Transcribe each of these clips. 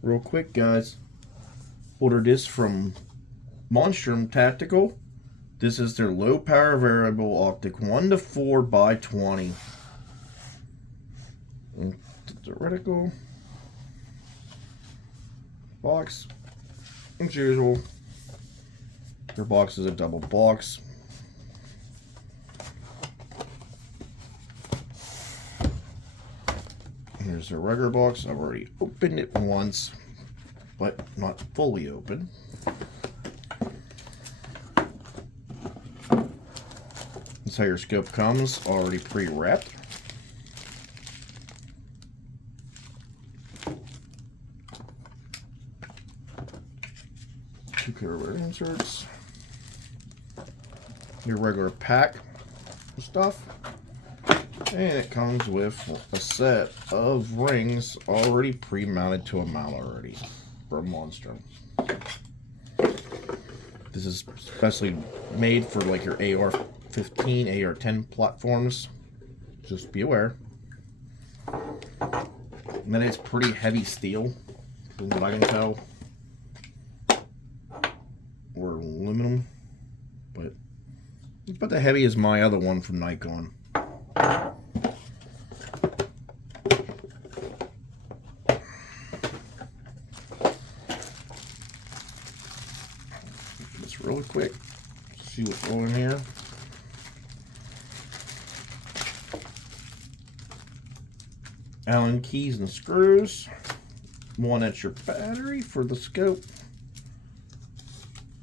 Real quick, guys. Ordered this from Monstrum Tactical. This is their low power variable optic 1 to 4 by 20. And the reticle box, as usual. Their box is a double box. Here's their regular box. I've already opened it once, but not fully open. That's how your scope comes, already pre-wrapped. Two carabiner inserts. Your regular pack of stuff. And it comes with a set of rings already pre-mounted to a mount already from Monstrum. This is especially made for like your AR-15, AR-10 platforms. Just be aware. And then it's pretty heavy steel, from what I can tell. Or aluminum. But the heavy is my other one from Nikon. Just really quick, see what's going in here. Allen keys and screws. One extra battery for the scope.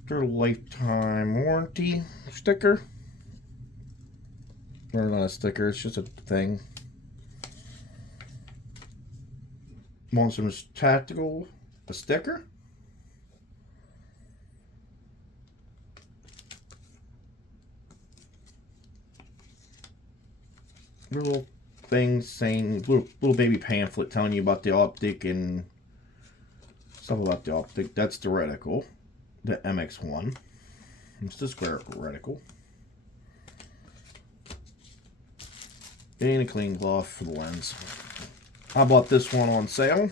Their lifetime warranty sticker. Or not a sticker, it's just a thing. Monstrum's Tactical, a sticker. Little thing saying, little baby pamphlet telling you about the optic and stuff about the optic. That's the reticle, the MX1. It's the square reticle. And a clean cloth for the lens. I bought this one on sale.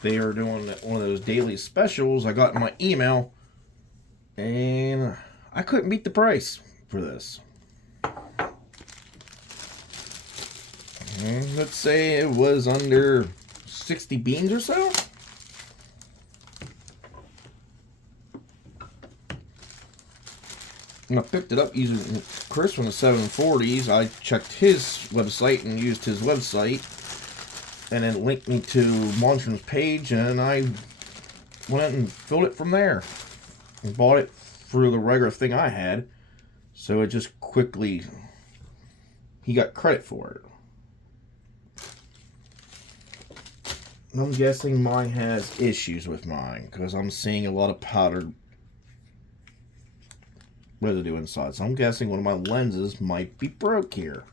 They are doing one of those daily specials I got in my email, and I couldn't beat the price for this. Let's say it was under 60 beans or so. And I picked it up using Chris from the 740s. I checked his website and used his website, and then linked me to Monstrum's page, and I went and filled it from there and bought it through the regular thing I had. So it just quickly, he got credit for it. I'm guessing mine has issues with mine because I'm seeing a lot of powdered residue inside. So I'm guessing one of my lenses might be broke here.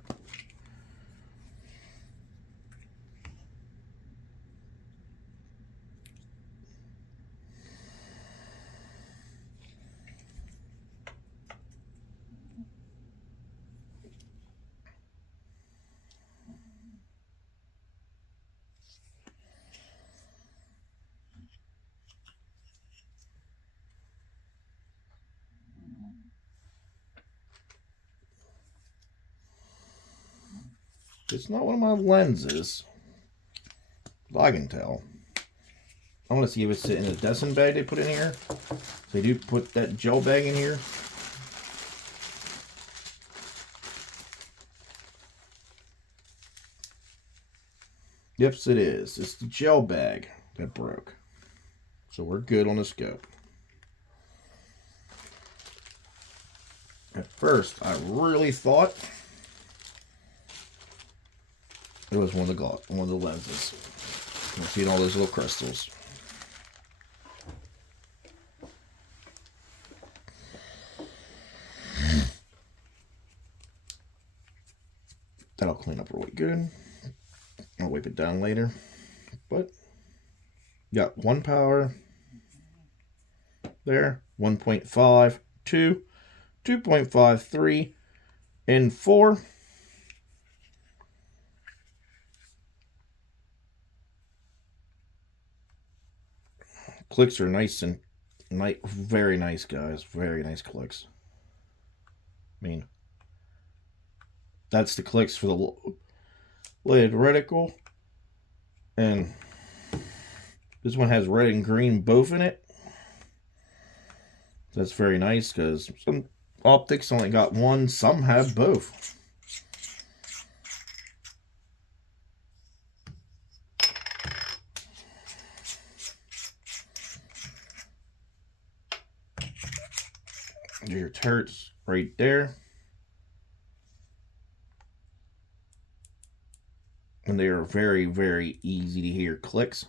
It's not one of my lenses, I can tell. I want to see if it's in a Destin bag they put in here. They do put that gel bag in here. Yes, it is. It's the gel bag that broke. So we're good on the scope. At first, I really thought it was one of the lenses. You're seeing all those little crystals. That'll clean up really good. I'll wipe it down later. But got one power there, 1.5, 2, 2.5, 3, and 4. clicks are nice and very nice, guys. Very nice clicks. I mean, that's the clicks for the lighted reticle, and this one has red and green both in it. That's very nice because some optics only got one, some have both. Your turrets right there. And they are very, very easy to hear clicks.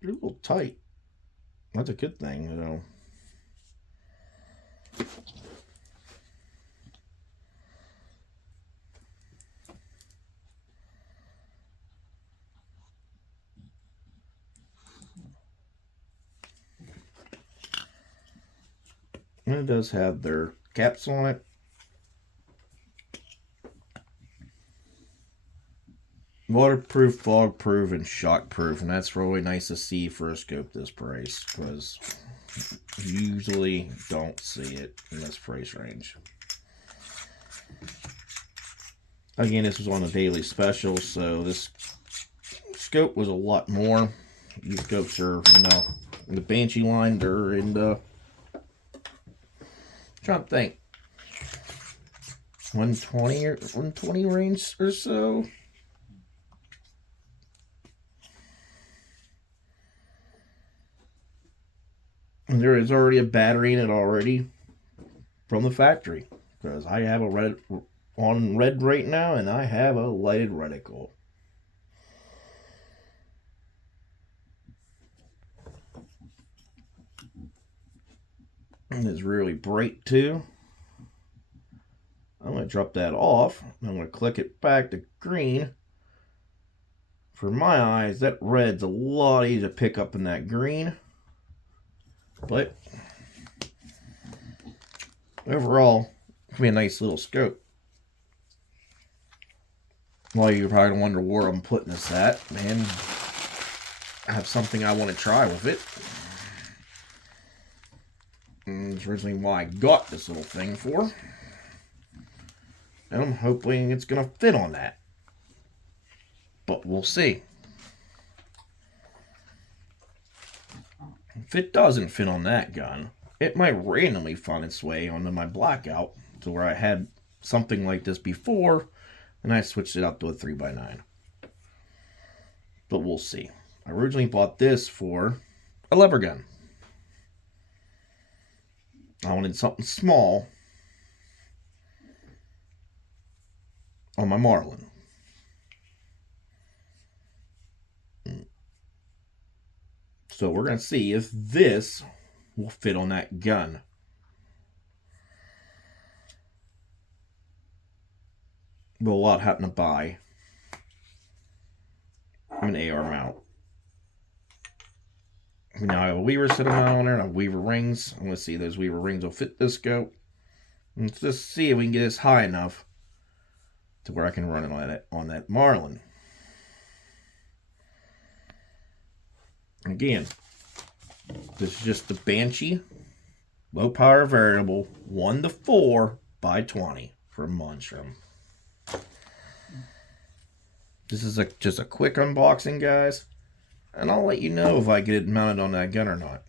They're a little tight. That's a good thing, you know. And it does have their caps on it. Waterproof, fog-proof, and shock-proof. And that's really nice to see for a scope this price, because you usually don't see it in this price range. Again, this was on a daily special, so this scope was a lot more. These scopes are, you know, in the Banshee line, they're in the, trying to think, 120 range or so. And there is already a battery in it already from the factory, because I have a red on red right now, and I have a lighted reticle. And it's really bright too. I'm going to drop that off. I'm going to click it back to green. For my eyes, that red's a lot easier to pick up in that green. But overall, it's going to be a nice little scope. Well, you're probably going to wonder where I'm putting this at. Man, I have something I want to try with it. And it's originally why I got this little thing for. And I'm hoping it's going to fit on that. But we'll see. If it doesn't fit on that gun, it might randomly find its way onto my blackout, to where I had something like this before, and I switched it out to a 3x9. But we'll see. I originally bought this for a levergun. I wanted something small on my Marlin. So we're going to see if this will fit on that gun. But a lot having to buy an AR mount. Now I have a Weaver set of mount on there, and I have Weaver rings. I'm going to see if those Weaver rings will fit this scope. Let's just see if we can get this high enough to where I can run it on that Marlin. Again, this is just the Banshee low power variable 1 to 4 by 20 from Monstrum. This is just a quick unboxing, guys, and I'll let you know if I get it mounted on that gun or not.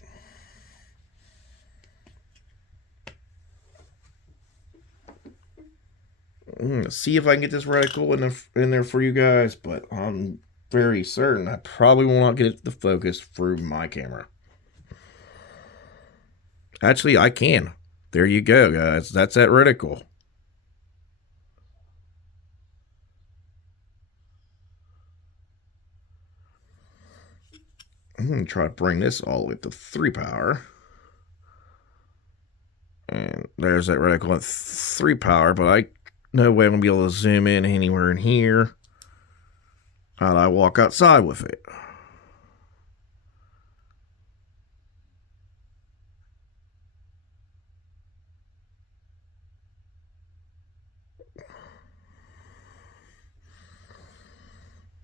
I'm gonna see if I can get this reticle in there for you guys, but I'm very certain I probably will not get the focus through my camera. Actually, I can. There you go, guys. That's that reticle. I'm going to try to bring this all the way up to 3 power. And there's that reticle at 3 power, but I no way I'm going to be able to zoom in anywhere in here. How'd I walk outside with it?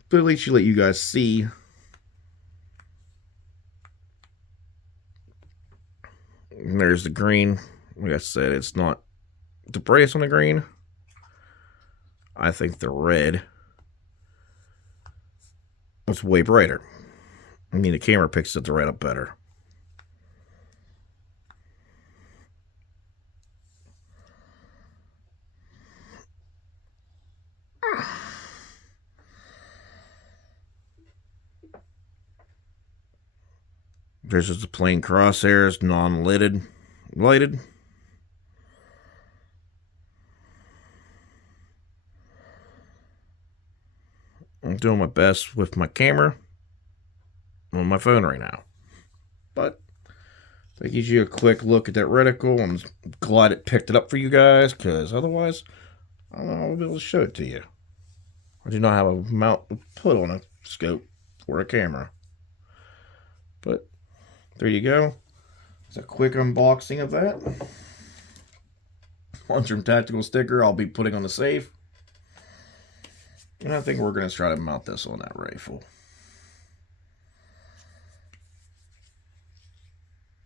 But at least you let you guys see. And there's the green. Like I said, it's not the brightest on the green. I think the red is way brighter. I mean, the camera picks the red up better. There's just the plain crosshairs, non-lighted. Lighted. I'm doing my best with my camera on my phone right now. But that gives you a quick look at that reticle. I'm glad it picked it up for you guys, because otherwise, I don't know how I'll be able to show it to you. I do not have a mount to put on a scope or a camera. But there you go. It's a quick unboxing of that. Monstrum Tactical sticker I'll be putting on the safe. And I think we're going to try to mount this on that rifle.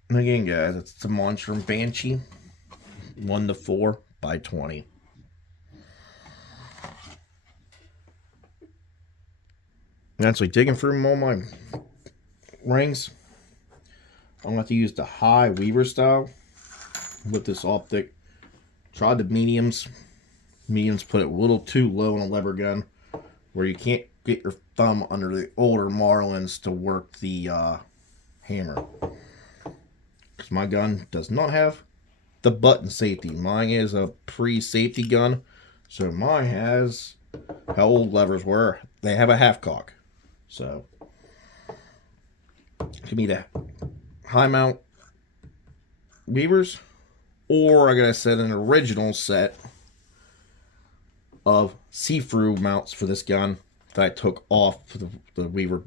And again, guys, it's the Monstrum Banshee 1-4x20. I'm actually digging through all my rings. I'm going to have to use the high Weaver style with this optic. Tried the mediums. Mediums put it a little too low on a lever gun, where you can't get your thumb under the older Marlins to work the hammer. Because my gun does not have the button safety. Mine is a pre-safety gun, so mine has how old levers were. They have a half cock. So, to me, the high mount Weavers, or I gotta set an original set of see-through mounts for this gun that I took off the Weaver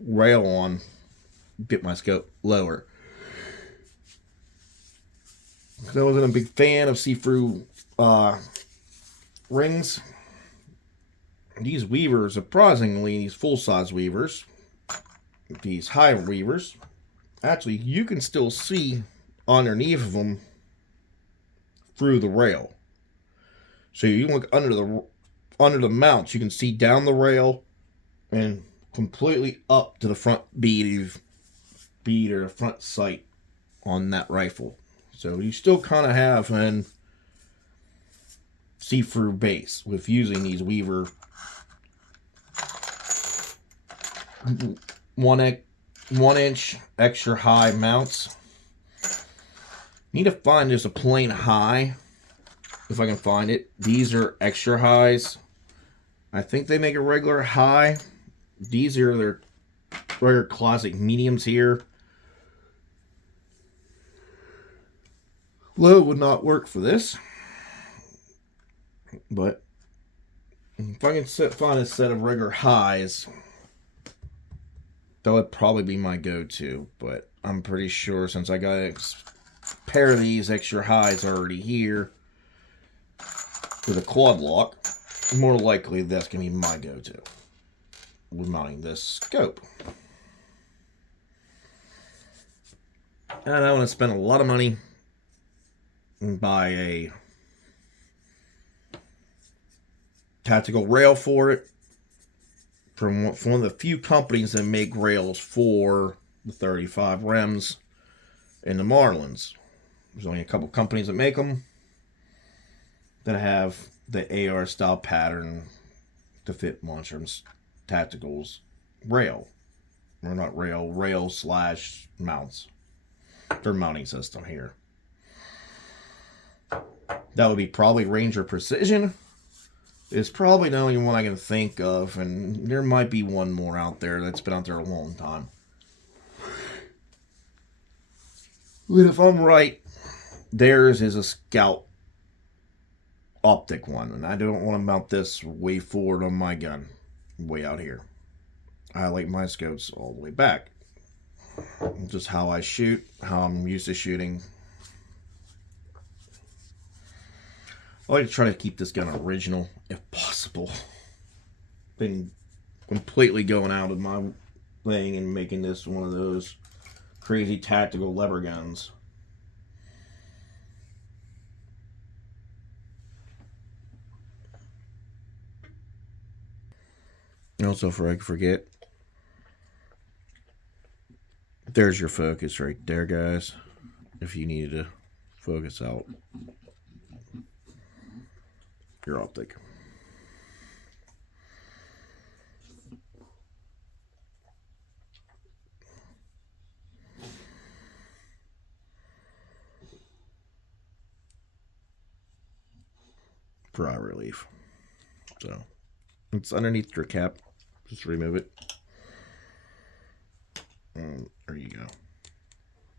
rail on, get my scope lower. Because I wasn't a big fan of see-through rings. These Weavers, surprisingly, these full-size Weavers, these high Weavers, actually you can still see underneath of them through the rail. So you can look under the mounts, you can see down the rail and completely up to the front bead or the front sight on that rifle. So you still kind of have an see-through base with using these Weaver 1 inch extra high mounts. Need to find just a plain high, if I can find it. These are extra highs. I think they make a regular high. These are their regular classic mediums here. Low would not work for this, but if I can find a set of regular highs, that would probably be my go-to. But I'm pretty sure, since I got a pair of these extra highs already here with a quad lock, more likely that's going to be my go-to with mounting this scope. And I want to spend a lot of money and buy a tactical rail for it from one of the few companies that make rails for the 35 rems and the Marlins. There's only a couple companies that make them that have the AR style pattern to fit Monstrum's Tactical's rail. Or not rail, rail slash mounts. Their mounting system here. That would be probably Ranger Precision. It's probably the only one I can think of, and there might be one more out there that's been out there a long time. But if I'm right, theirs is a Scout optic one, and I don't want to mount this way forward on my gun, way out here. I like my scopes all the way back. Just how I shoot, how I'm used to shooting. I like to try to keep this gun original if possible. Been completely going out of my thing and making this one of those crazy tactical lever guns. Also, before I forget, there's your focus right there, guys. If you needed to focus out your optic. For eye relief. So it's underneath your cap. Just remove it. And there you go.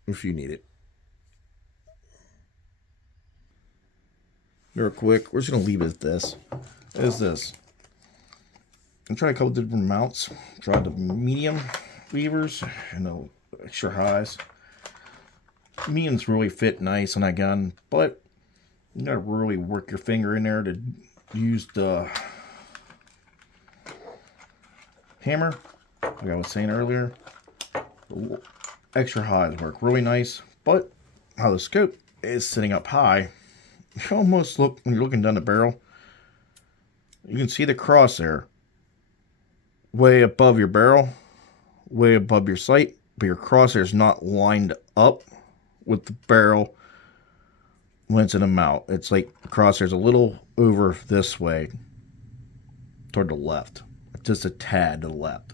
If you need it. Real quick, we're just gonna leave it at this. Is this? I tried a couple different mounts. Tried the medium levers and the extra highs. Mediums really fit nice on that gun, but you gotta really work your finger in there to use the hammer, like I was saying earlier. The extra highs work really nice, but how the scope is sitting up high, you almost look, when you're looking down the barrel, you can see the crosshair way above your barrel, way above your sight, but your crosshair is not lined up with the barrel when it's in a mount. It's like the crosshair's a little over this way toward the left, just a tad to the left.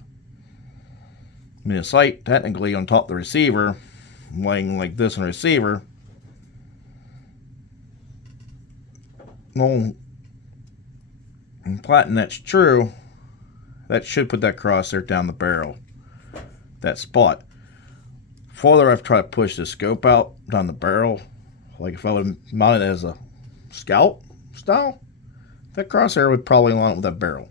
I mean, the sight technically on top of the receiver, laying like this on the receiver. Well, in platinum, that's true. That should put that crosshair down the barrel, that spot. Farther I've tried to push the scope out down the barrel, like if I would mount it as a scout style, that crosshair would probably line up with that barrel.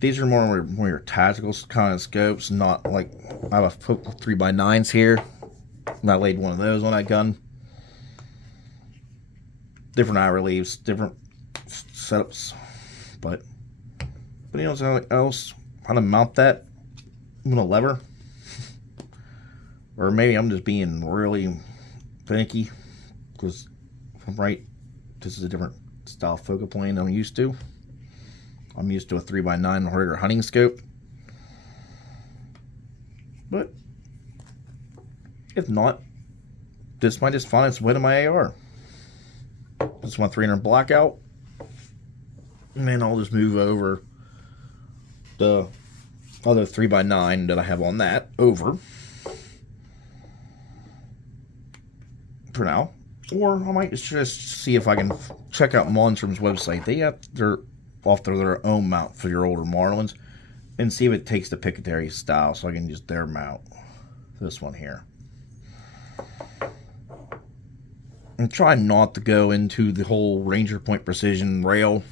These are more your tactical kind of scopes, not like I have a 3x9s here. And I laid one of those on that gun. Different eye reliefs, different setups, but you know something else? How to mount that with a lever? Or maybe I'm just being really finicky because if I'm right, this is a different style focal plane I'm used to. I'm used to a 3x9 harder hunting scope. But if not, this might just find its way to my AR. This is my 300 blackout. And then I'll just move over the other 3x9 that I have on that over for now. Or I might just see if I can check out Monstrum's website. They have their own mount for your older Marlins and see if it takes the Picatinny style, so I can use their mount. This one here. And try not to go into the whole Ranger Point Precision rail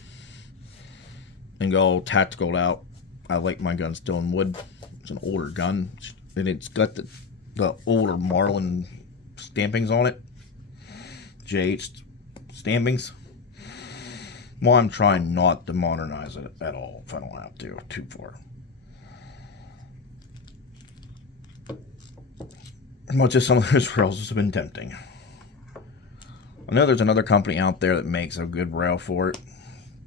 and go tactical out. I like my gun still in wood. It's an older gun, and it's got the older Marlin stampings on it. JH stampings. Well, I'm trying not to modernize it at all if I don't have to too far. Much as some of those rails have been tempting. I know there's another company out there that makes a good rail for it,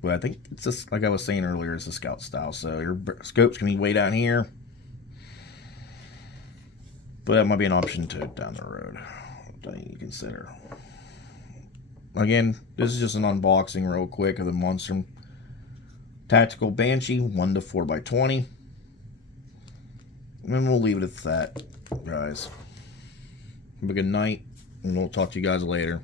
but I think it's just, like I was saying earlier, it's a scout style, so your scopes can be way down here. But that might be an option too down the road that you consider. Again, this is just an unboxing real quick of the Monstrum Tactical Banshee 1 to 4x20. And we'll leave it at that, guys. Have a good night, and we'll talk to you guys later.